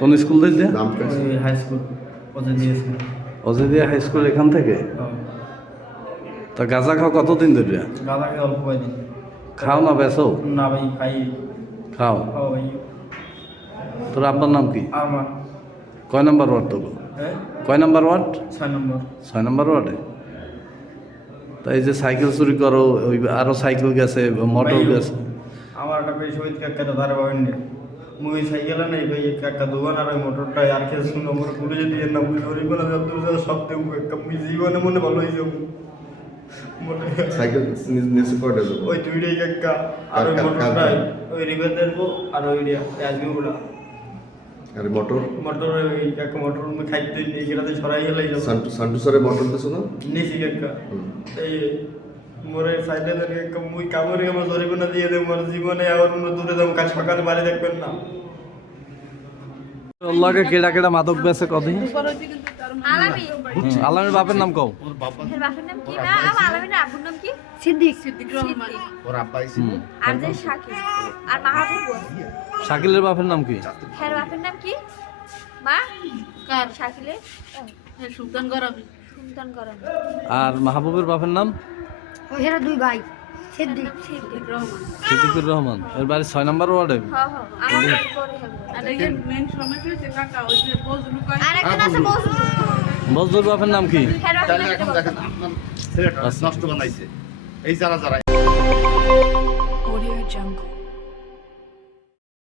কোন স্কুল থেকে? High school অজেদিয়া high school এখান থেকে। তা গাঁজা খাও কতদিন ধরে? গাঁদা খেয়ে অল্প কয়দিন। খাও না বেচো? না ভাই খাই। খাও। খাও ভাই। তোর আপনার নাম কি? আমার কয় নাম্বার ওয়ার্ড তো? কয় নাম্বার ওয়ার্ড? 6 নম্বর। 6 নাম্বার ওয়ার্ডে। তা এই যে সাইকেল চুরি করো, ওই আরো সাইকেল গেছে, মোটর গেছে। আমার একটা বেশ ওই একটা ধারে পাবেন না মুই সাইকেল নেই ভাই একটা দোকান আর ওই মোটরটা আর কে শুনো মোর পুরো যদি না মুই ধরি বলে সব দেব একটা মুই জীবনে মনে ভালো হই যাব সাইকেল নিচে করে দেবো ওই দুইটাই একটা আর ওই মোটরটা ওই রিভার দেবো আর ওই আজকে গুলো আর মোটর ওই একটা মোটর মুই খাইতে নেই গেলাতে ছড়াই গেলাই যাব সান্টু স্যারের মোটর দিছো না নিছি একটা এই মোরে সাইডে ধরে একটা মুই কামড়ে আমার ধরিব না দিয়ে দেব মোর জীবনে আর দূরে যাব কাল সকালে বাড়ি দেখবেন না। লাগে কেডা কেডা মাদক বেছে কদিন? আলামি। আলামের বাপের নাম কও। এর বাপের নাম কি না? আলামির আব্বুর নাম কি? সিদ্দিক রহমান। ওর আব্বা আইছিল আর যে শাকিল আর মাহবুব। শাকিলের বাপের নাম কি? এর বাপের নাম কি? মা কার? শাকিলের সুলতান গরাবি। আর মাহবুবের বাপের নাম? ওহেরা দুই ভাই সিদ্দিক রহমান। সিদ্দিকুর রহমান। এর বাড়ি 6 নাম্বার ওয়ার্ডে। হ্যাঁ আমার বাড়ি পরে হবে। আর এই মেন সমস্যা হচ্ছে কাকা ওই যে বজলু কয় আর একটা আছে মজনু। বজলুর বাপের নাম কি? এর বাপের নাম কি? ছেলেটা নষ্ট বানাইছে এই যারা